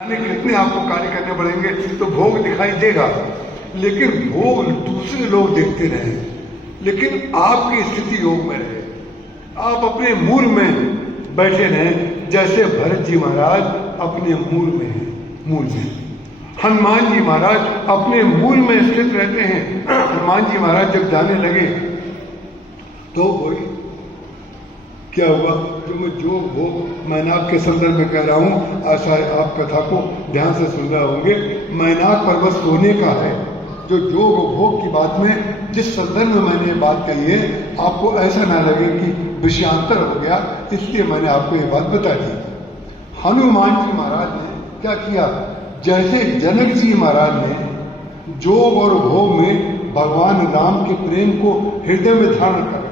कितने आपको कार्य करने पड़ेंगे तो भोग दिखाई देगा, लेकिन भोग दूसरे लोग देखते रहे, लेकिन आपकी स्थिति योग में रहे, आप अपने मूल में बैठे रहें, जैसे भरत जी महाराज अपने मूल में हैं। मूल में हनुमान जी महाराज अपने मूल में स्थित रहते हैं। हनुमान जी महाराज जब जाने लगे तो वही क्या हुआ, जो भोग मैनाक के संदर्भ में कह रहा हूं, आशा आप कथा को ध्यान से सुन रहे होंगे। मैनाक पर्वत सोने का है, जो जोग भोग की बात में जिस संदर्भ में मैंने बात कही है, आपको ऐसा ना लगे कि विषयांतर हो गया, इसलिए मैंने आपको ये बात बता दी। हनुमान जी महाराज ने क्या किया, जैसे जनक जी महाराज ने जोग और भोग में भगवान राम के प्रेम को हृदय में धारण कर,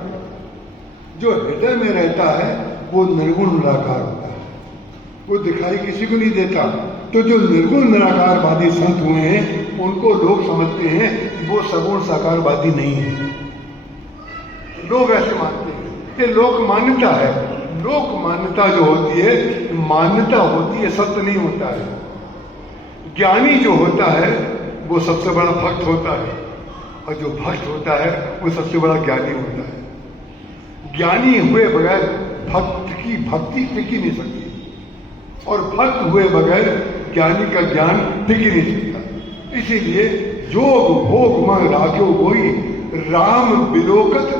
जो हृदय में रहता है वो निर्गुण निराकार होता है, वो दिखाई किसी को नहीं देता। तो जो निर्गुण निराकारवादी संत हुए हैं, उनको लोग समझते हैं कि वो सगुण साकारवादी नहीं है। लोग ऐसे मानते हैं, ये लोक मान्यता है। लोक मान्यता जो होती है, मान्यता होती है, सत्य नहीं होता है। ज्ञानी जो होता है वो सबसे बड़ा भक्त होता है, और जो भक्त होता है वो सबसे बड़ा ज्ञानी होता है। ज्ञानी हुए बगैर भक्त की भक्ति टिक ही नहीं सकती, और भक्त हुए बगैर ज्ञानी का ज्ञान टिक ही नहीं सकता। इसीलिए जोग भोग में राख्यो कोई, राम बिलोकत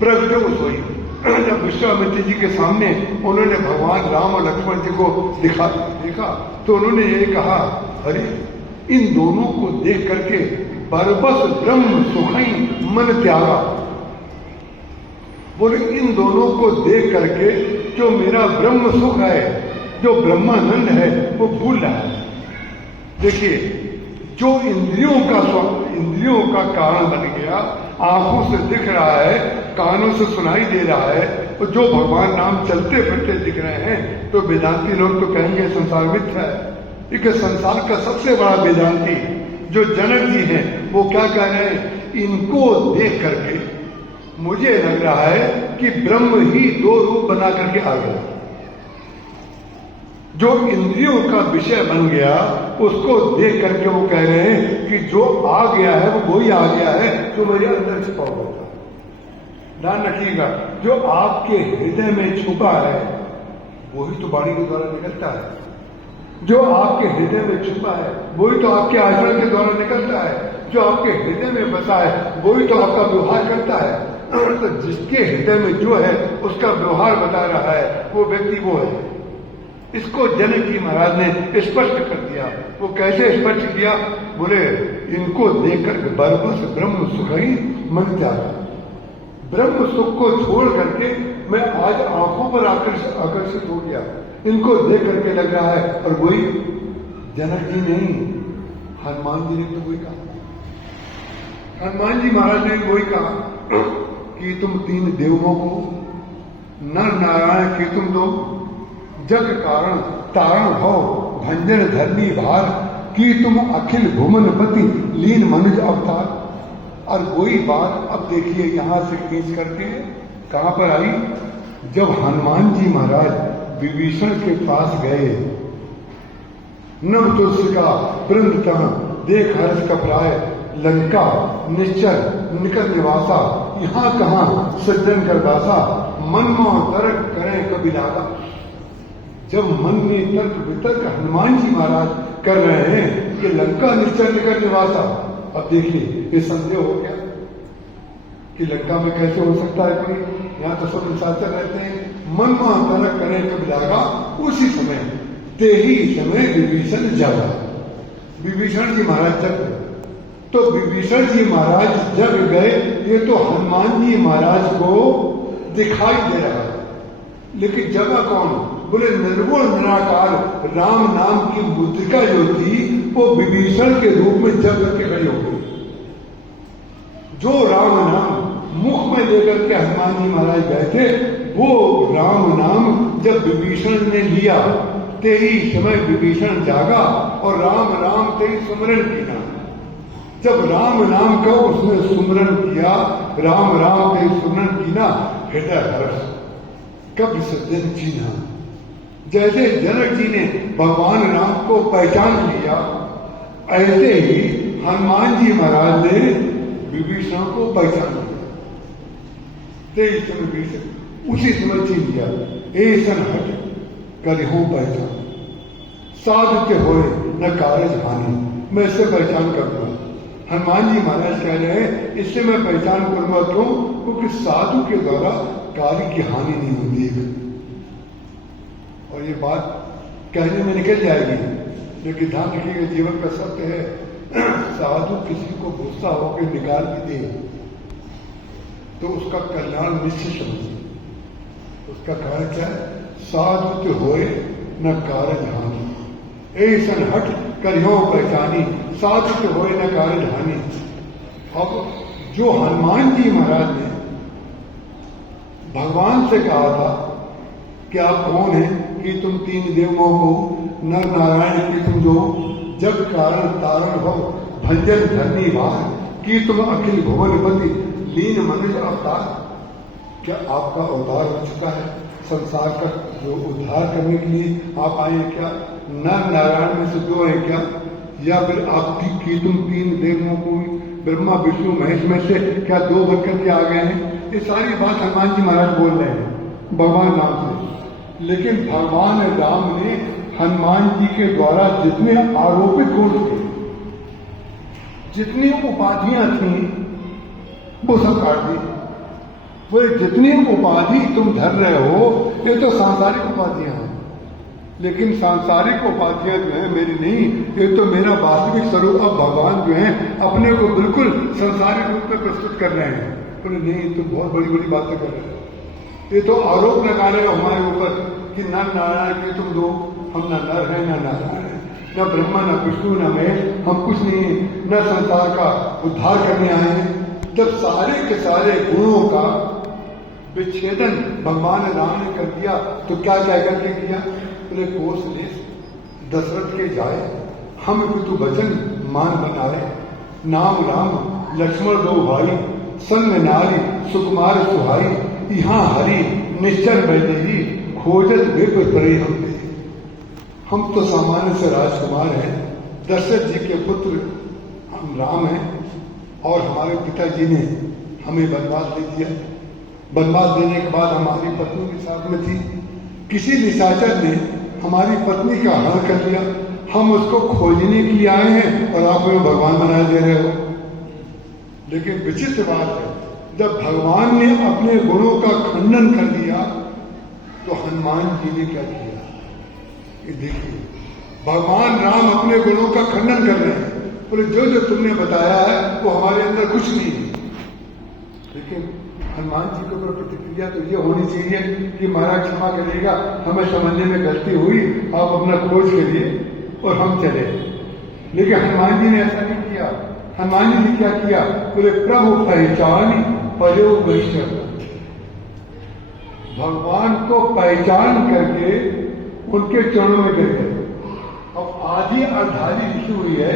प्रगटो सोई। जब विश्वामित्र जी के सामने उन्होंने भगवान राम और लक्ष्मण जी को देखा, तो उन्होंने ये कहा, अरे इन दोनों को देख करके बरबस ब्रह्म सुखई मन त्यागा। बोले इन दोनों को देख करके जो मेरा ब्रह्म सुख है, जो ब्रह्मानंद है, वो भूल रहा है। देखिए, जो इंद्रियों का कारण बन गया, आंखों से दिख रहा है, कानों से सुनाई दे रहा है, और जो भगवान नाम चलते फिरते दिख रहे हैं, तो वेदांती लोग तो कहेंगे संसार मिथ्या है। एक संसार का सबसे बड़ा वेदांती जो जनक जी हैं, वो क्या कह रहे हैं, इनको देख करके मुझे लग रहा है कि ब्रह्म ही दो रूप बना करके आ गया। जो इंद्रियों का विषय बन गया, उसको देख करके वो कह रहे हैं कि जो आ गया है वो वही आ गया है जो मेरे अंदर छुपा हुआ था। ध्यान रखिएगा, जो आपके हृदय में छुपा है वही तो वाणी के द्वारा निकलता है। जो आपके हृदय में छुपा है वही तो आपके आचरण के द्वारा निकलता है। जो आपके हृदय में बसा है वही तो आपका व्यवहार करता है। तो जिसके हृदय में जो है उसका व्यवहार बता रहा है, वो व्यक्ति वो है। इसको जनक जी महाराज ने स्पष्ट कर दिया। वो कैसे स्पष्ट किया, बोले इनको देखकर बरबस ब्रह्म सुख ही मन त्यागा। ब्रह्म सुख को छोड़ करके मैं आज आंखों पर आकर्षित हो गया। इनको देख करके लग रहा है, और वही जनक जी नहीं, हनुमान जी ने तो वही कहा। हनुमान जी महाराज ने वही कहा कि तुम तीन देवों को, नर नारायण की तुम दो, जग कारण तारण भव भंजन धर्मी भार, की तुम अखिल भुवनपति लीन मनुज अवतार। और वही बात अब देखिए यहां से खींच करके कहां पर आई, जब हनुमान जी महाराज विभीषण के पास गए, नव तुलसी का वृंद तह देख हर्ष कपराय, लंका निश्चर निकट निवासा, यहाँ कहाँ सज्जन कर बासा, मन मोह तर्क करें कभी लागा। जब मन में तर्क वितर्क हनुमान जी महाराज कर रहे हैं कि लंका निश्चर निकट निवासा, अब देखिए ये संदेह हो गया कि लंका में कैसे हो सकता है कोई, यहाँ तो सब निशाचर रहते हैं। मन मोह तर्क करें कभी लागा, उसी समय ते ही समय विभीषण जागा। विभीषण जी महाराज जग गए। तो विभीषण जी महाराज जग गए, ये तो हनुमान जी महाराज को दिखाई दे रहा है, लेकिन जगह कौन, बोले निर्गुण निराकार राम नाम की मुद्रिका जो थी, वो विभीषण के रूप में जग करके खड़ी हो गई। जो राम नाम मुख में लेकर के हनुमान जी महाराज गए थे, वो राम नाम जब विभीषण ने लिया, ते ही समय विभीषण जागा, और राम राम ते ही सुमरन किया। जब राम नाम का उसने सुमरन किया, राम राम ते ही सुमरन किया, हृदय हर्ष कब सज्जन चीन्हा। जैसे जनक जी ने भगवान राम को पहचान लिया, ऐसे ही हनुमान जी महाराज ने विभीषण को पहचान लिया। तेईस समय विभीषण उसी समय छीन लिया, ऐसन हट कर हो पहचान, साधु के होए न कारज हानि। मैं इससे पहचान करूंगा। हनुमान जी महाराज कह रहे हैं इससे मैं पहचान करूंगा, क्यों? क्योंकि साधु के द्वारा कार्य की हानि नहीं होती है। और ये बात कहने में निकल जाएगी, लेकिन ध्यान रखिएगा, जीवन का सत्य है। साधु किसी को गुस्सा होकर निकाल भी दे तो उसका कल्याण निश्चित समझिए। उसका कारण क्या है? साधु तो होए न कारज हानि, ऐसन हट करियो पहचानी, साधु तो होए न कारज हानि। अब जो हनुमान जी महाराज ने भगवान से कहा था कि आप कौन हैं कि तुम तीन देवों को नर नारायण की तुम जो जग कारण तारण हो, भंजन धरनी भार कि तुम अखिल भुवनपति लीन मनुष्य अवतार। क्या आपका अवतार हो चुका है? संसार का जो उद्धार करने के लिए आप आए हैं क्या? नर नारायण में से दो हैं क्या? या फिर आपकी की तुम तीन देवों को ब्रह्मा विष्णु महेश में से क्या दो बनकर के आ गए हैं? ये सारी बात हनुमान जी महाराज बोल रहे हैं भगवान राम से। लेकिन भगवान राम ने हनुमान जी के द्वारा जितने आरोपित गुण थे, जितनी उपाधियां थी, वो सब काट दी। वो जितनी उपाधि तुम धर रहे हो ये तो सांसारिक उपाधियां हैं, लेकिन सांसारिक उपाधियां जो है मेरी नहीं, ये तो मेरा वास्तविक स्वरूप। अब भगवान जो है अपने को बिल्कुल संसारिक रूप में प्रस्तुत कर रहे हैं। बोले नहीं, तो बहुत बड़ी बड़ी बातें कर रहे हो। ये तो आरोप लगा रहे हो हमारे ऊपर कि नर नारायण के तुम दो, हम न नर है न नारायण है, न ब्रह्मा न विष्णु न महेश, हम कुछ नहीं है, न संसार का उद्धार करने आए हैं। जब सारे के सारे गुणों का विच्छेदन भगवान राम ने कर दिया तो क्या कह करके किया? बोले कोस ले दशरथ के जाए, हम पितु वचन मान बनाए, नाम राम लक्ष्मण दो भाई, संग नारी सुकुमार सुहाई, यहाँ हरि निश्चर बैठेगी खोजत विप्र परे हम तो सामान्य से राजकुमार हैं, दशरथ जी के पुत्र हम राम हैं, और हमारे पिताजी ने हमें वनवास दे दिया। वनवास देने के बाद हमारी पत्नी भी साथ में थी, किसी निशाचर ने हमारी पत्नी का हरण कर लिया। हम उसको खोजने के लिए आए हैं और आप हमें भगवान बना दे रहे हो। लेकिन विचित्र बात है, जब भगवान ने अपने गुणों का खंडन कर दिया तो हनुमान जी ने क्या किया? ये देखिए, भगवान राम अपने गुणों का खंडन कर रहे हैं। बोले जो जो तुमने बताया है वो हमारे अंदर कुछ नहीं है। लेकिन हनुमान जी के ऊपर प्रतिक्रिया तो ये होनी चाहिए कि महाराज क्षमा करिएगा, हमें समझने में गलती हुई, आप अपना खोज करिए और हम चले। लेकिन हनुमान जी ने ऐसा नहीं किया। हनुमान जी ने क्या किया? बोले प्रभु पहचान परो वैश्व, भगवान को पहचान करके उनके चरणों में गिर गए। अब आधी अर्धाली लिखी हुई है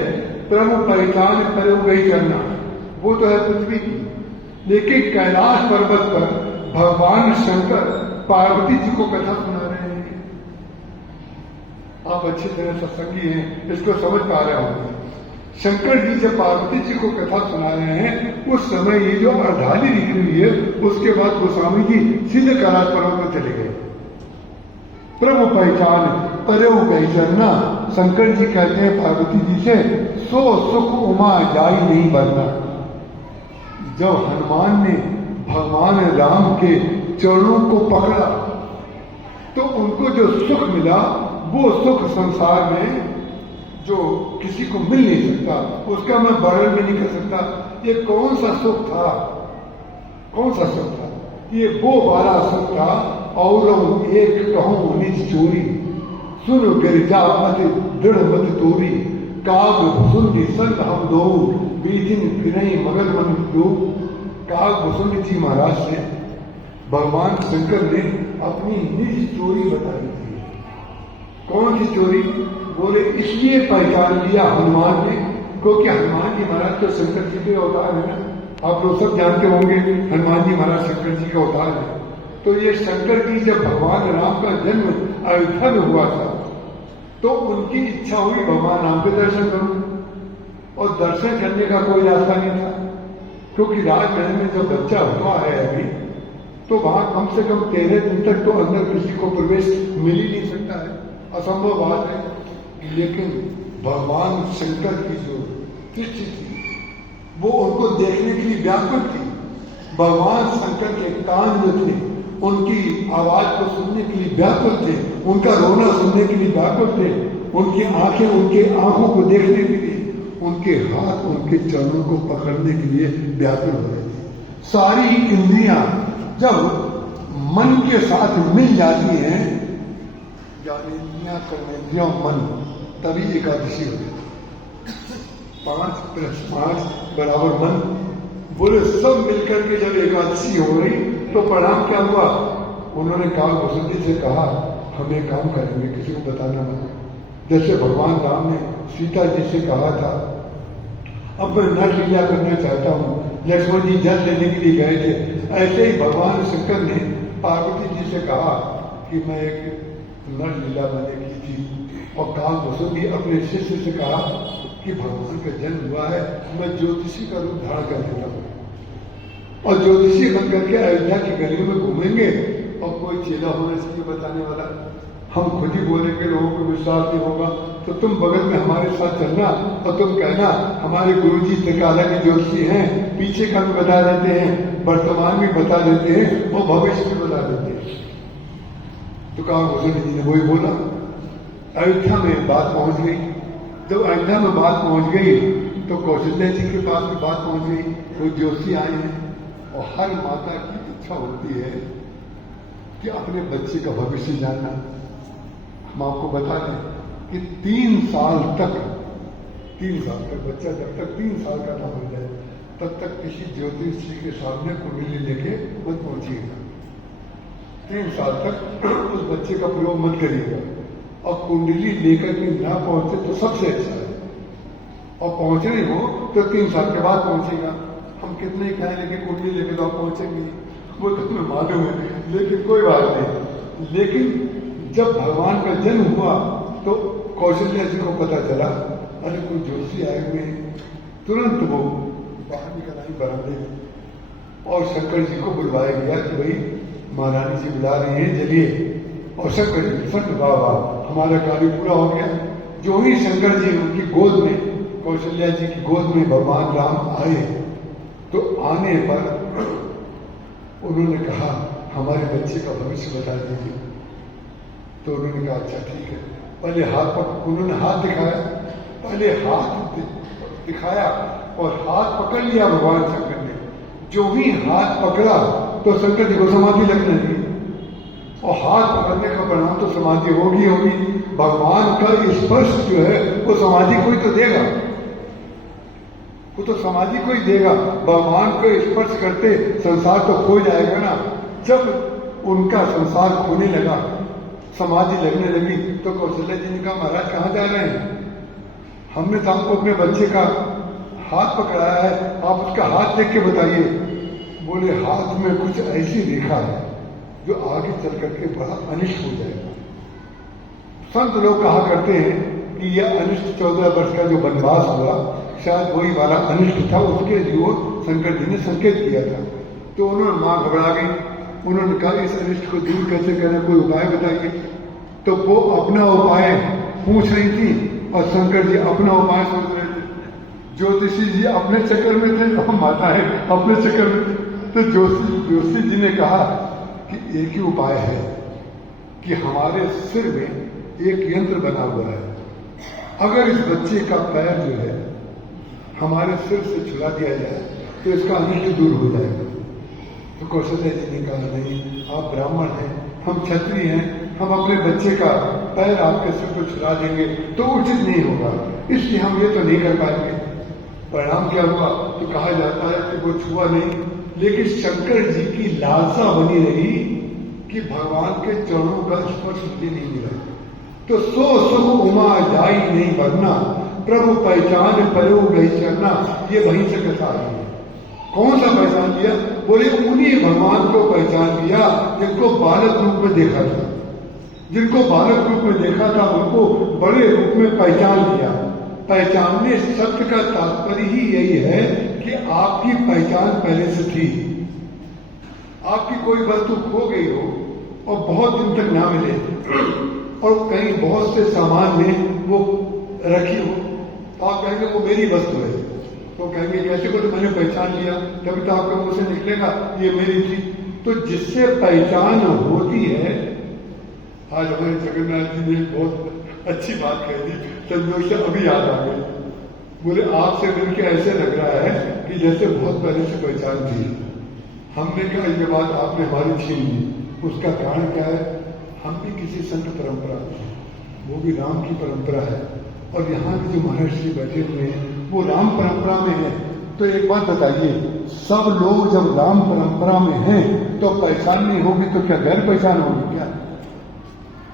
प्रभु पहचान परो गई करना, वो तो है पृथ्वी की। लेकिन कैलाश पर्वत पर भगवान शंकर पार्वती जी को कथा सुना रहे हैं। आप अच्छी तरह सत्संगी हैं, इसको समझ पा रहे होंगे। शंकर जी जब पार्वती जी को कथा सुना रहे हैं, उस समय ये जो अर्धाली लिखी हुई है, उसके बाद गोस्वामी जी सीधे कैलाश पर्वत पर चले गए। प्रभु पहचान परो गई करना, शंकर जी कहते हैं पार्वती जी से, सो सुख उमा जाई नहीं बनना। जब हनुमान ने भगवान राम के चरणों को पकड़ा तो उनको जो सुख मिला, वो सुख संसार में जो किसी को मिल नहीं सकता, उसका मैं वर्णन भी नहीं कर सकता। ये कौन सा सुख था? कौन सा सुख था? ये वो वाला सुख था, और एक कहूं निज चोरी, सुन गिरजा मत दृढ़ मत तोरी, काग सुंदी संग हम दो, बीजिन फिरई मगन मन दो। काग भुसुंड जी महाराज ने, भगवान शंकर ने अपनी निज चोरी बताई थी। कौन सी चोरी? बोले इसलिए पहचान लिया हनुमान ने, क्योंकि हनुमान जी महाराज तो शंकर जी के अवतार है ना। आप लोग सब जानते होंगे हनुमान जी महाराज शंकर जी के अवतार है। तो ये शंकर जी जब भगवान राम का जन्म अयोध्या में हुआ था, तो उनकी इच्छा हुई भगवान राम के दर्शन करूं, और दर्शन करने का कोई रास्ता नहीं था, क्योंकि राजमहल में जब बच्चा हुआ है अभी, तो वहां कम से कम 13 दिन तक तो अंदर किसी को प्रवेश मिल ही नहीं सकता है, असंभव बात है। लेकिन भगवान शंकर की जो दृष्टि थी वो उनको देखने के लिए व्याकुल थी। भगवान शंकर के कान जो थे उनकी आवाज को सुनने के लिए व्याकुल थे, उनका रोना सुनने के लिए व्याकुल थे, उनकी आंखें उनके आंखों को देखने के लिए, उनके हाथ उनके चरणों को पकड़ने के लिए व्याकुल हो रहे थे। सारी इंद्रियां जब मन के साथ मिल जाती हैं, ज्ञानेंद्रियां कर्मेंद्रियों मन, तभी एकादशी हो जाती। 5 + 5 = मन, बोले सब मिलकर के जब एकादशी हो गई तो परिणाम क्या हुआ? उन्होंने काल वसुदेव से कहा हम एक काम करेंगे, किसी को बताना मत। जैसे भगवान राम ने सीता जी से कहा था अब मैं नर लीला करना चाहता हूँ, लक्ष्मण जी जल लेने के लिए गए थे, ऐसे ही भगवान शंकर ने पार्वती जी से कहा कि मैं एक नर लीला मैंने की थी, और काल वसुदेव अपने शिष्य से कहा कि भगवान का जन्म हुआ है, मैं ज्योतिषी का रूप धारण कर लेता हूँ, और ज्योतिषी बन करके अयोध्या की गलियों में घूमेंगे, और कोई चेला होना चाहिए बताने वाला, हम खुद ही बोलेंगे, लोगों को विश्वास नहीं होगा, तो तुम बगल में हमारे साथ चलना और तुम कहना हमारे गुरुजी त्रिकाला के ज्योतिषी हैं, पीछे का भी बता देते हैं, वर्तमान भी बता देते हैं और भविष्य भी बता देते हैं। तो कहा वसुदेव जी ने वही बोला। अयोध्या में बात पहुंच गई। जब अयोध्या में बात पहुंच गई तो कौशल्या जी के पास भी बात पहुंच गई, वो ज्योतिषी आए हैं, और हर माता की इच्छा होती है कि अपने बच्चे का भविष्य जानना। हम आपको बता दें कि 3 साल तक बच्चा जब तक 3 साल का ना हो जाए तब तक किसी ज्योतिषी के सामने कुंडली लेके मत पहुंचिएगा। 3 साल तक उस बच्चे का प्रयोग मत करिएगा, और कुंडली लेकर के ना पहुंचे तो सबसे अच्छा है, और पहुंचने हो तो 3 साल के बाद पहुंचेगा। हम कितने कहें कि कुंडली लेके तो आप पहुंचेंगे, वो तो तुम्हें मालूम है, लेकिन कोई बात नहीं। लेकिन जब भगवान का जन्म हुआ तो कौशल्या जी को पता चला, अरे कोई ज्योतिषी आए हुए हैं। तुरंत वो बाहर निकल आई बरामदे में, और शंकर जी को बुलवाया गया कि भाई महारानी जी बुला रही हैं, चलिए। और शंकर जी प्रसन्न, वाह वाह हमारा कार्य पूरा हो गया। जो ही शंकर जी उनकी गोद में, कौशल्या जी की गोद में भगवान राम आए, तो आने पर उन्होंने कहा हमारे बच्चे का भविष्य बता दीजिए। तो उन्होंने कहा अच्छा ठीक है। पहले उन्होंने हाथ दिखाया, पहले हाथ दिखाया और हाथ पकड़ लिया भगवान शंकर ने। जो ही हाथ पकड़ा तो शंकर जी को समाधि लगने लगी, और हाथ पकड़ने का परिणाम तो समाधि होगी। भगवान का स्पर्श जो है वो समाधि कोई तो देगा, वो तो समाधि कोई देगा। भगवान को स्पर्श करते संसार तो खो जाएगा ना। जब उनका संसार खोने लगा, समाधि लगने लगी, तो कौशल्या जी ने कहा महाराज कहाँ जा रहे हैं? हमने तो आपको अपने बच्चे का हाथ पकड़ाया है, आप उसका हाथ देख के बताइए। बोले हाथ में कुछ ऐसी रेखा है जो आगे चल करके बड़ा अनिष्ट हो जाएगा। संत लोग कहा करते हैं कि यह अनिष्ट 14 वर्ष का जो वनवास हुआ, शायद वही वाला अनिष्ट था, उसके लिए वो शंकर जी ने संकेत किया था। तो उन्होंने मां घबरा गई, उन्होंने कहा इस अनिष्ट को दूर कैसे करें, कोई उपाय बताइए। तो वो अपना उपाय पूछ रही थी और शंकर जी अपना उपाय सोच रहे थे। ज्योतिषी जी अपने चक्कर में थे और माताएं अपने चक्कर में थे। तो ज्योतिषी जी ने कहा कि एक ही उपाय है कि हमारे सिर में एक यंत्र बना हुआ है, अगर इस बच्चे का पैर जो है हमारे सिर से छुड़ा दिया जाए तो इसका अनिष्ट दूर हो जाएगा। तो कौशल्या जी ने कहा नहीं, आप ब्राह्मण हैं, हम क्षत्रिय हैं, हम अपने बच्चे का पैर आपके सिर पर छुड़ा देंगे तो उचित नहीं होगा, इसलिए हम ये तो नहीं कर पाएंगे। परिणाम क्या हुआ? तो कहा जाता है कि वो छुआ नहीं, लेकिन शंकर जी की लालसा बनी रही कि भगवान के चरणों का स्पर्श मुझे नहीं मिला। तो सो सुख उमा जाई नहीं बनना, प्रभु पहचान परो गई चलना, ये वहीं से कथा आई है। कौन सा पहचान लिया? बोले उन्हीं भगवान को पहचान लिया जिनको बालक रूप में देखा था, जिनको बालक रूप में देखा था उनको बड़े रूप में पहचान लिया। पहचानने शब्द का तात्पर्य ही यही है कि आपकी पहचान पहले से थी। आपकी कोई वस्तु खो गई हो और बहुत दिन तक ना मिले और कहीं बहुत से सामान में वो रखी हो, तो आप कहेंगे वो मेरी वस्तु है। तो कहेंगे कैसे को, तो मैंने पहचान लिया, तभी तो आपके मुंह से निकलेगा ये मेरी थी। तो जिससे पहचान होती है, आज हमारे जगन्नाथ जी ने बहुत अच्छी बात कह दी, संजोग से अभी याद आ गई। बोले आपसे मिलकर ऐसे लग रहा है कि जैसे बहुत पहले से पहचान थी। हमने कहा ये बात आपने हमारी छीन ली। उसका कारण क्या है? हम भी किसी संत परंपरा, वो भी राम की परंपरा है, और यहाँ के जो महर्षि बैठे हुए हैं वो राम परंपरा में है। तो एक बात बताइए, सब लोग जब राम परंपरा में हैं तो पहचान नहीं होगी तो क्या गैर पहचान होगी क्या?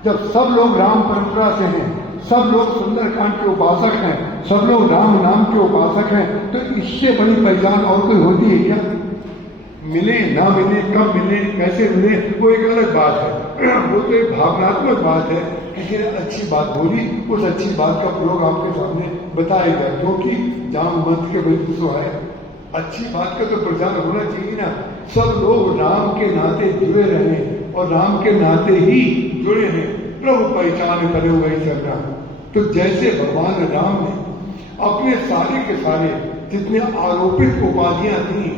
जब सब लोग राम परंपरा से हैं, सब लोग सुंदरकांड के उपासक हैं, सब लोग राम नाम के उपासक हैं, तो इससे बड़ी पहचान और कोई होती है क्या? मिले ना मिले, कब मिले, कैसे मिले, वो एक अलग बात है। वो तो एक भावनात्मक बात है। किसी ने अच्छी बात बोली, उस अच्छी बात का प्रयोग आपके सामने बताएगा, क्योंकि जाम मत के बिल्कुल तो है। अच्छी बात का तो प्रचार होना चाहिए ना। सब लोग राम के नाते जुड़े रहे और राम के नाते ही जुड़े हैं। प्रभु पहचान करे हुए करना। तो जैसे भगवान राम ने अपने सारे के सारे जितने आरोपित उपाधियां थी,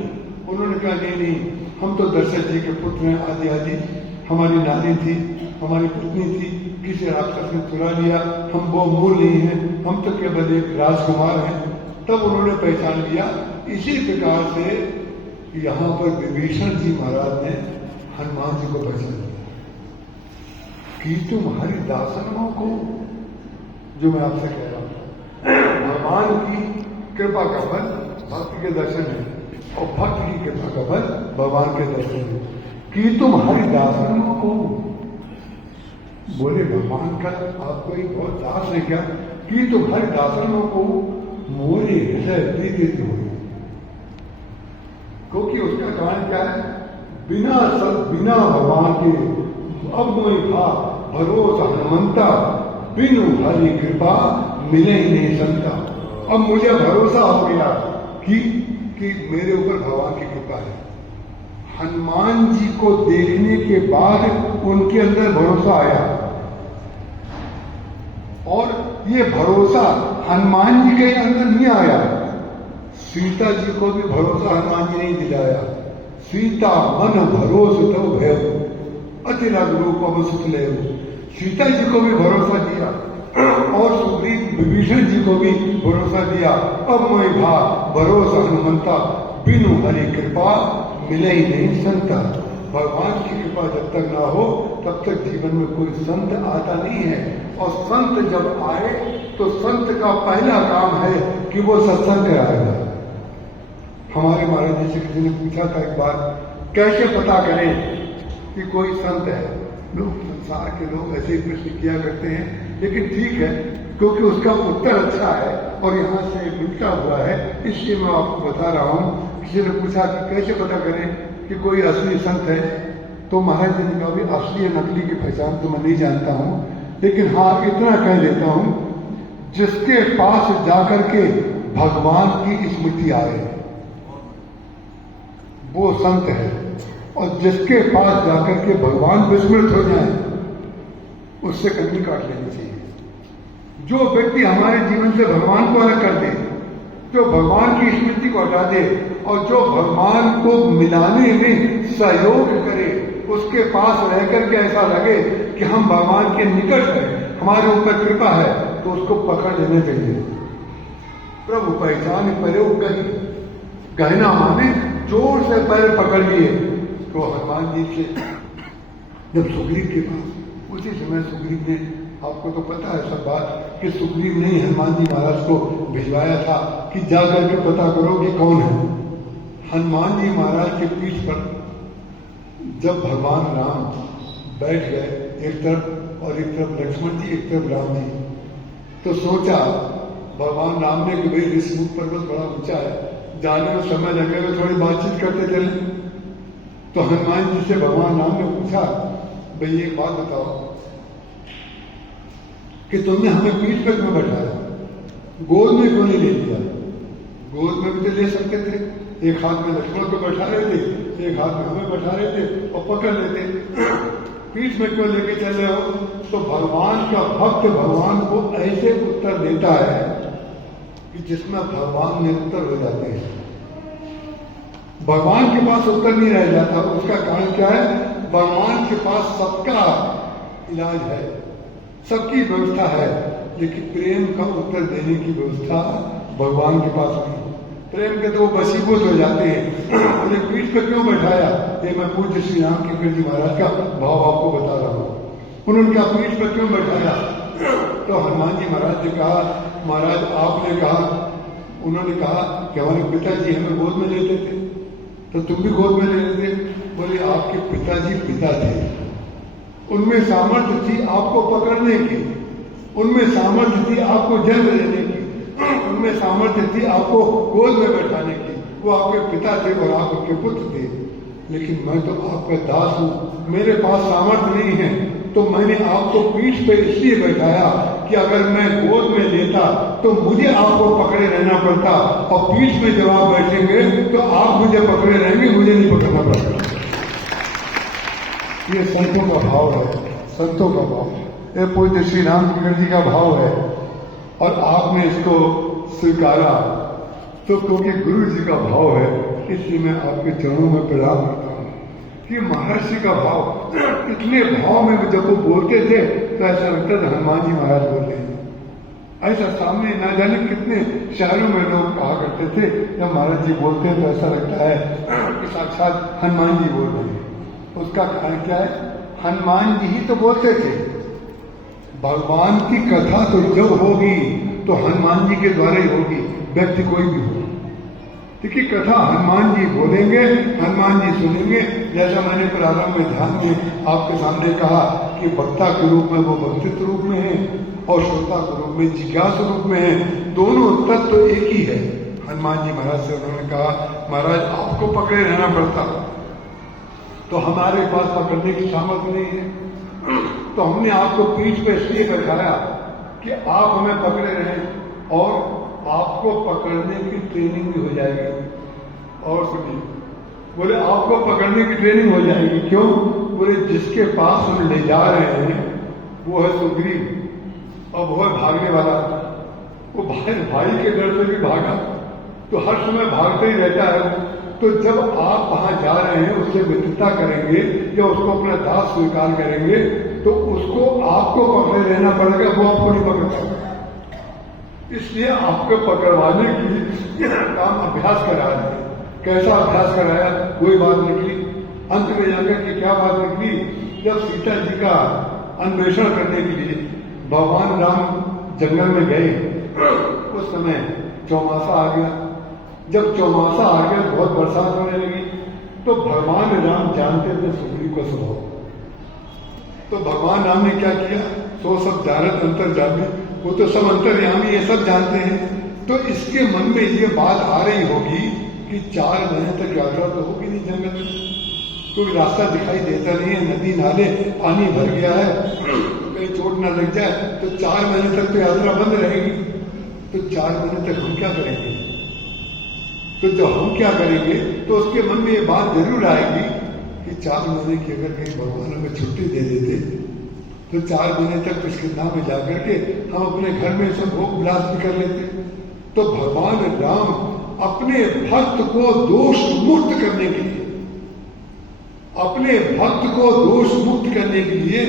उन्होंने कहा नहीं, हम तो दशरथ जी के पुत्र हैं, आदि आदि, हमारी नारी थी, हमारी पत्नी थी, किसी राक्षस ने चुरा लिया, हम वो मूल नहीं हैं, हम तो केवल एक राजकुमार हैं। तब उन्होंने पहचान लिया। इसी प्रकार से यहाँ पर विभीषण जी महाराज ने हनुमान जी को पहचान लिया कि तुम हरिदासनों को, जो मैं आपसे कह रहा हूं, भगवान की कृपा का फल भक्ति के दर्शन है, और भक्त की कृपा का फल भगवान के दर्शन है। कि तुम हरिदासनों को, बोले भगवान का आप कोई बहुत दास है क्या? कि तुम हरिदासनों को मोरे हृदय प्रीति हो। क्योंकि उसका कारण क्या है? बिना भगवान के अब मोई था भरोसा हनुमंता, बिनु हरि कृपा मिले ही नहीं संता। अब मुझे भरोसा हो गया कि मेरे ऊपर भगवान की कृपा है। हनुमान जी को देखने के बाद उनके अंदर भरोसा आया, और ये भरोसा हनुमान जी के अंदर नहीं आया। सीता जी को भी भरोसा हनुमान जी नहीं दिलाया। सीता मन भरोसे तो भय अति रूप अवसुत ले। सीता जी को भी भरोसा दिया और सुग्रीव विभीषण जी को भी भरोसा दिया। अब मोहि भा भरोसा हनुमंता, बिनु हरि कृपा मिले ही नहीं संता। भगवान की कृपा जब तक ना हो तब तक जीवन में कोई संत आता नहीं है। और संत जब आए तो संत का पहला काम है कि वो सत्संग कराएगा। हमारे महाराज जी से किसी ने पूछा था एक बार, कैसे पता करें कि कोई संत है? लोग, संसार के लोग ऐसे ही प्रश्न किया करते हैं, लेकिन ठीक है, क्योंकि उसका उत्तर अच्छा है और यहाँ से मिलता हुआ है, इसलिए मैं आपको बता रहा हूँ। किसी ने पूछा कि कैसे पता करें कि कोई असली संत है? तो महाराज जी ने कहा, भी असली नकली की पहचान तो मैं नहीं जानता हूँ, लेकिन हाँ इतना कह देता हूँ, जिसके पास जाकर के भगवान की स्मृति आए वो संत है, और जिसके पास जाकर के भगवान विस्मृत हो जाए उससे कमी काट लेनी चाहिए। जो व्यक्ति हमारे जीवन से भगवान को अलग कर दे, जो भगवान की स्मृति को हटा दे और जो भगवान को मिलाने में सहयोग करे, उसके पास रह करके ऐसा लगे कि हम भगवान के निकट हैं, हमारे ऊपर कृपा है, तो उसको पकड़ लेने चाहिए। प्रभु पहचान प्रयोग करी, गहना माने जोर से पैर पकड़ लिए। तो हनुमान जी से जब सुग्रीव के पास, उसी समय सुग्रीव ने, आपको तो पता है सब बात, कि सुग्रीव ने हनुमान जी महाराज को भिजवाया था कि जा करके पता करो कि कौन है। हनुमान जी महाराज के पीठ पर जब भगवान राम बैठ गए, एक तरफ और एक तरफ लक्ष्मण जी, एक तरफ राम जी, तो सोचा भगवान राम ने कि भाई ऋषिमुख पर्वत बड़ा ऊंचा है, जाने में समय लगेगा, थोड़ी बातचीत करते चले। तो हनुमान जी से भगवान राम ने पूछा, भाई एक बात बताओ, कि तुमने हमें पीठ पर क्यों बैठाया, गोद में क्यों नहीं ले लिया। गोद में भी तो ले सकते थे, एक हाथ में लक्ष्मण को बैठा रहे थे, एक हाथ में हमें बैठा रहे थे और पकड़ लेते, पीठ में क्यों लेके चल रहे हो। तो भगवान का भक्त भगवान को ऐसे उत्तर देता है कि जिसमें भगवान निरुत्तर हो जाते हैं। भगवान के पास उत्तर नहीं रह जाता। उसका कारण क्या है, भगवान के पास सबका इलाज है, सबकी व्यवस्था है, लेकिन प्रेम का उत्तर देने की व्यवस्था भगवान के पास नहीं। प्रेम के तो वो वशीभूत हो जाते हैं। बोले पीठ पर क्यों बैठाया, ये मैं पूज्य श्री राम किंकर जी महाराज का भाव आपको बता रहा हूँ। उन्होंने कहा पीठ पर क्यों बैठाया, तो हनुमान जी महाराज ने कहा, महाराज आपने कहा, उन्होंने कहा कि हमारे पिताजी हमें गोद में लेते थे, तो तुम भी गोद में ले लेते। बोले आपके पिताजी पिता थे, उनमें सामर्थ्य थी आपको पकड़ने की, उनमें सामर्थ्य थी आपको जन्म देने की, उनमें सामर्थ्य थी आपको गोद में बैठाने की। वो आपके पिता थे और आप उनके पुत्र थे, लेकिन मैं तो आपका दास हूं, मेरे पास सामर्थ्य नहीं है, तो मैंने आपको पीठ पे इसलिए बैठाया कि अगर मैं गोद में लेता तो मुझे आपको पकड़े रहना पड़ता, और पीठ में जब आप बैठेंगे तो आप मुझे पकड़े रहेंगे, मुझे नहीं पकड़ना पड़ता। ये संतों का भाव है, संतों का भाव है, ये पूज्य श्री राम किंकर जी का भाव है। और आपने इसको स्वीकारा तो क्योंकि गुरु जी का भाव है, इसलिए मैं आपके चरणों में प्रणाम करता हूँ कि महर्षि का भाव, इतने भाव में जब वो बोलते थे तो ऐसा लगता था हनुमान जी महाराज बोल रहे हैं। ऐसा सामने ना जाने कितने शहरों में लोग कहा करते थे, जब महाराज जी बोलते हैं तो ऐसा लगता है कि साक्षात हनुमान जी बोल रहे हैं। उसका कारण क्या है, हनुमान जी ही तो बोलते थे। भगवान की कथा तो जब होगी तो हनुमान जी के द्वारा ही होगी, व्यक्ति कोई भी हो। देखिए कथा हनुमान जी बोलेंगे, हनुमान जी सुनेंगे। जैसा मैंने प्रारंभ में ध्यान में आपके सामने कहा कि वक्ता के रूप में वो वक्तृत्व रूप में है और श्रोता के रूप में जिज्ञासु रूप में है, दोनों तत्व तो एक ही है। हनुमान जी महाराज से उन्होंने कहा, महाराज आपको पकड़े रहना पड़ता, तो हमारे पास पकड़ने की सामर्थ्य नहीं है, तो हमने आपको पीठ पे इसलिए बैठाया कि आप हमें पकड़े रहें और आपको पकड़ने की ट्रेनिंग भी हो जाएगी। और सुनिए, बोले आपको पकड़ने की ट्रेनिंग हो जाएगी, क्यों? बोले जिसके पास हम ले जा रहे हैं वो है सुग्रीव और वो है भागने वाला। वो भाई के डर से भी भागा, तो हर समय भागते ही रहता है। तो जब आप वहां जा रहे हैं, उससे मित्रता करेंगे या उसको अपना दास स्वीकार करेंगे, तो उसको आपको पकड़े रहना पड़ेगा, वो आपको नहीं पकड़ सकता। इसलिए आपको पकड़वाने की काम अभ्यास करा रहे हैं। कैसा अभ्यास कराया, कोई बात निकली। अंत में जाकर के क्या बात निकली, जब सीता जी का अन्वेषण करने के लिए भगवान राम जंगल में गए, उस समय चौमासा आ गया। जब चौमासा आ गया, बहुत बरसात होने लगी, तो भगवान राम जानते थे सुग्रीव का स्वभाव। तो भगवान राम ने क्या किया, सो सब जानत अंतर जाने, वो तो सब अंतर्यामी ये सब जानते हैं। तो इसके मन में ये बात आ रही होगी कि 4 महीने तक यात्रा तो होगी नहीं जंगल में, कोई रास्ता दिखाई देता नहीं है, नदी नाले पानी भर गया है, कहीं चोट ना लग जाए, तो 4 महीने तक तो यात्रा बंद रहेगी। तो 4 महीने तक हम क्या करेंगे? तो जब हम क्या करेंगे तो उसके मन में ये बात जरूर आएगी कि 4 महीने की अगर कहीं भगवान हमें छुट्टी दे देते तो 4 महीने तक किष्किंधा में जाकर के हम अपने घर में सब भोग विलास भी कर लेते। तो भगवान राम अपने भक्त को दोष मुक्त करने के लिए, अपने भक्त को दोष मुक्त करने के लिए,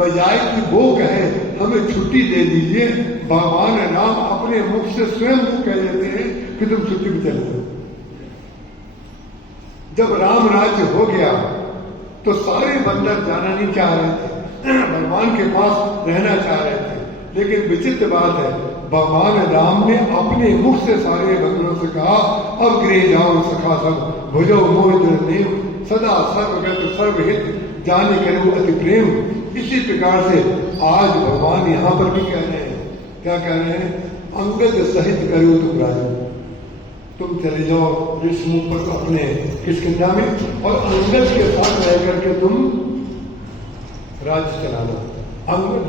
बजाय कि वो कहे हमें छुट्टी दे दीजिए, भगवान राम अपने मुख से स्वयं वो कह देते हैं कि तुम छुट्टी भी चले जाओ। जब राम राज्य हो गया तो सारे बंदर जाना नहीं चाह रहे थे, भगवान के पास रहना चाह रहे थे। लेकिन विचित्र बात है, भगवान राम ने अपने मुख से सारे बंदरों से कहा, अब गृह जाओ सखा सब, भुजो मोहित देव, सदा सर्वगत सर्वहित जाने करो अति प्रेम। इसी प्रकार से आज भगवान यहाँ पर भी कह रहे हैं, क्या कह रहे हैं, अंगद सहित करो तुम राजा, तुम चले जाओ ऋषिमुख पर अपने किष्किंधा में और अंगद के साथ रह करके तुम राज्य चला लो।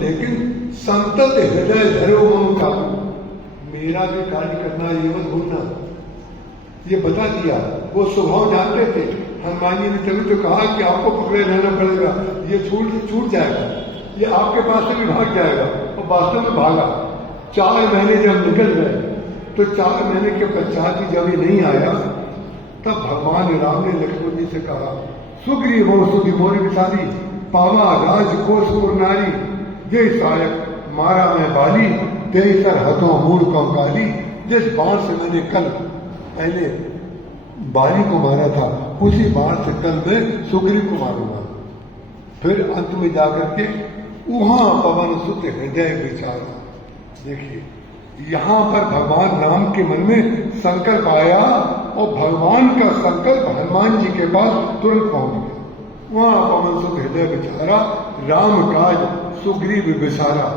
लेकिन संतत हृदय धरो मम चाहू, मेरा भी कार्य करना ये मत भूलना। ये बता दिया, वो स्वभाव जानते थे। हनुमान जी ने तभी तो कहा कि आपको पकड़े रहना पड़ेगा, ये छूट जाएगा, ये आपके पास से भी भाग जाएगा। और वास्तव में भागा। 4 महीने जब निकल गए तो 4 महीने के पश्चात भी जब ये नहीं आया, तब भगवान राम ने लक्ष्मण जी से कहा, सुग्रीव हो सुग्रीव मोरी बिसारी, पावा राजकोष पुर नारी, जय सायक मारा मैं बाली, तेरी सर हथों मूड कंकाली। जिस बाण से मैंने कल पहले बाली को मारा था, उसी बाण से कल मैं सुग्रीव को मारूंगा। फिर अंत में जाकर के वहां पवन सुत हृदय विचारा। देखिए, यहां पर भगवान राम के मन में संकल्प आया और भगवान का संकल्प हनुमान जी के पास तुरंत पहुंच गया। वहां पवन सुत हृदय विचारा, राम काज सुग्रीव विसारा।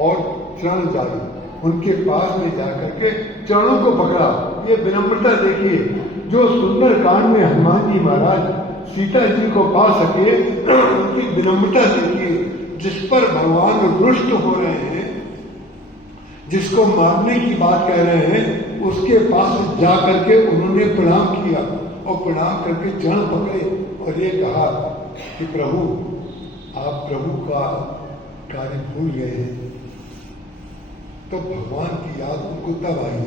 और चरण जाई, उनके पास में जाकर के चरणों को पकड़ा। ये विनम्रता देखिए, जो सुंदर कांड में हनुमान जी महाराज सीता जी को पा सके, उनकी विनम्रता देखिए। जिस पर भगवान रुष्ट हो रहे हैं, जिसको मारने की बात कह रहे हैं, उसके पास जा करके उन्होंने प्रणाम किया और प्रणाम करके चरण पकड़े और ये कहा कि प्रभु, आप प्रभु का कार्य भूल गए हैं। तो भगवान की याद उनको तब आई।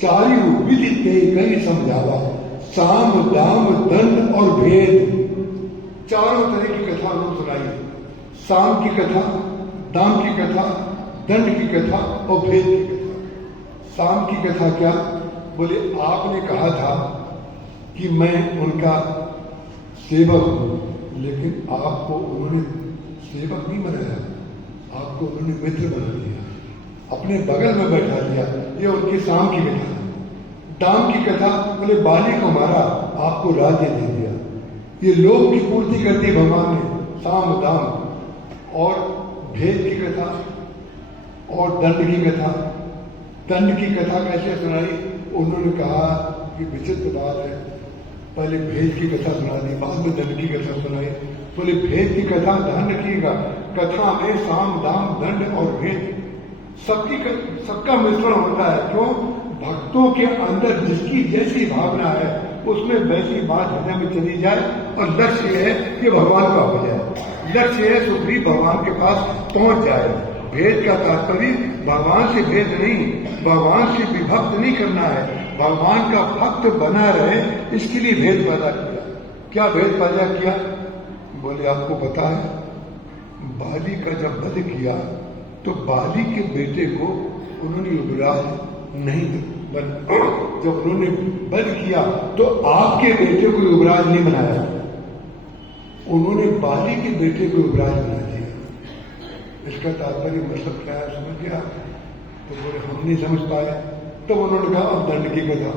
चारियों विधि कई समझावा, साम दाम दंड और भेद। चारों तरह की कथा उन्होंने सुनाई। साम की कथा, दाम की कथा, दंड की कथा और भेद की कथा। साम की कथा क्या? बोले, आपने कहा था कि मैं उनका सेवक हूं, लेकिन आपको उन्होंने सेवक नहीं बनाया, आपको उन्होंने मित्र बना लिया, अपने बगल में बैठा लिया। ये उनकी साम की कथा। दाम की कथा, बोले बाली को मारा, आपको राज्य दे दिया। ये लोभ की पूर्ति कर दी भगवान ने, साम दाम। और भेद की कथा और दंड की कथा। दंड की कथा कैसे सुनाई? उन्होंने कहा कि विचित्र बात है, पहले भेद की कथा सुना दी, बाद में दंड की कथा सुनाई। बोले भेद की कथा ध्यान रखिएगा, कथा में साम दाम दंड और भेद सबका मिश्रण होता है। क्यों? भक्तों के अंदर जिसकी जैसी भावना है, उसमें वैसी बात हृदय में चली जाए। और लक्ष्य है कि भगवान का हो जाए, लक्ष्य है सुग्रीव भगवान के पास पहुंच जाए। भेद का तात्पर्य भगवान से भेद नहीं, भगवान से विभक्त नहीं करना है, भगवान का भक्त बना रहे, इसके लिए भेद पैदा किया। क्या भेद पैदा किया? बोले आपको पता है, बाली का जब वध किया तो बाली के बेटे को उन्होंने युवराज नहीं बना। जब उन्होंने वध किया तो आपके बेटे को युवराज नहीं बनाया, उन्होंने बाली के बेटे को युवराज बना दिया। इसका तात्पर्य मतलब क्या है, समझ गया? तो बोले हम नहीं समझ पा रहे। तो उन्होंने कहा अब दंड की कथा,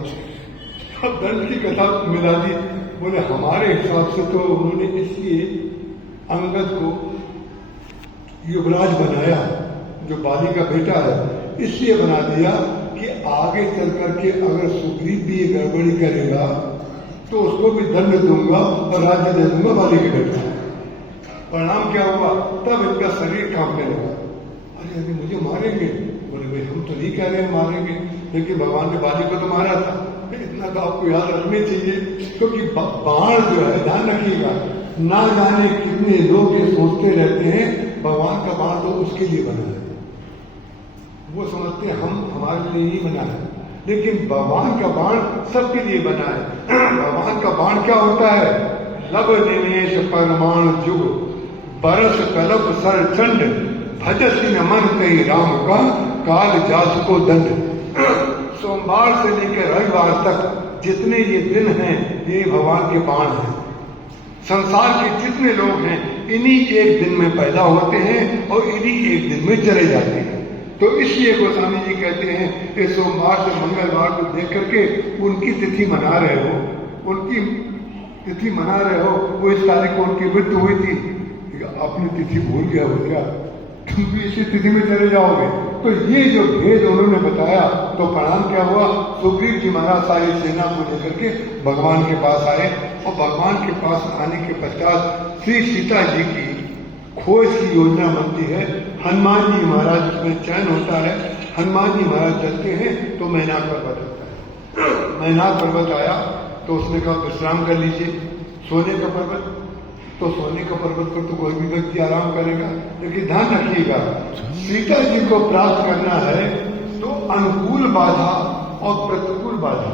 अब दंड की कथा मिला दी। बोले हमारे हिसाब से तो उन्होंने इसलिए अंगद को युवराज बनाया, जो बाली का बेटा है, इसलिए बना दिया कि आगे चल करके अगर सुग्रीव भी ये गड़बड़ी करेगा तो उसको भी दंड दूंगा और राज्य दे दूंगा बाली के बेटे। परिणाम क्या हुआ? तब इनका शरीर कांपने लगा। अरे अभी मुझे मारेंगे। बोले भाई हम तो नहीं कह रहे हैं मारेंगे, लेकिन भगवान ने बाली को तो मारा था। इतना तो आपको याद रखने चाहिए, क्योंकि बाण जो है, ध्यान रखिएगा, ना जाने कितने लोग ये सोचते रहते हैं भगवान का बाण तो उसके लिए बना है, वो समझते हैं हम हमारे लिए ही बना है, लेकिन भगवान का बाण सबके लिए बना है। भगवान का बाण क्या होता है? लब निमेश परमाणु जुग, बरस कलप सर चंड, भजसी न मन कही राम का, काल जास को दंड। सोमवार से लेकर रविवार तक जितने ये दिन हैं, ये भगवान के बाण हैं। संसार के जितने लोग हैं, इन्हीं एक दिन में पैदा होते हैं और इन्हीं एक दिन में चले जाते हैं। तो इसलिए गोस्वामी जी कहते हैं कि सोमवार से मंगलवार को देख करके उनकी तिथि मना रहे हो, उनकी तिथि मना रहे हो। वो इस तारीख को उनकी मृत्यु हुई थी, अपनी तिथि भूल गया हो क्या? तुम भी इसी तिथि में चले जाओगे। तो ये जो भेद उन्होंने बताया, तो परिणाम क्या हुआ? सुग्रीव जी महाराज सारी सेना को लेकर के भगवान के पास आए और भगवान के पास आने के पश्चात श्री सीता जी की खोज की योजना बनती है। हनुमान जी महाराज उसमें चयन होता है। हनुमान जी महाराज चलते हैं तो मैनाक पर्वत होता है। मैनाक पर्वत आया तो उसने कहा विश्राम कर लीजिए। सोने का पर्वत, तो सोने का पर्वत पर तो कोई भी व्यक्ति आराम करेगा, लेकिन ध्यान रखिएगा सीता जी को प्राप्त करना है तो अनुकूल बाधा और प्रतिकूल बाधा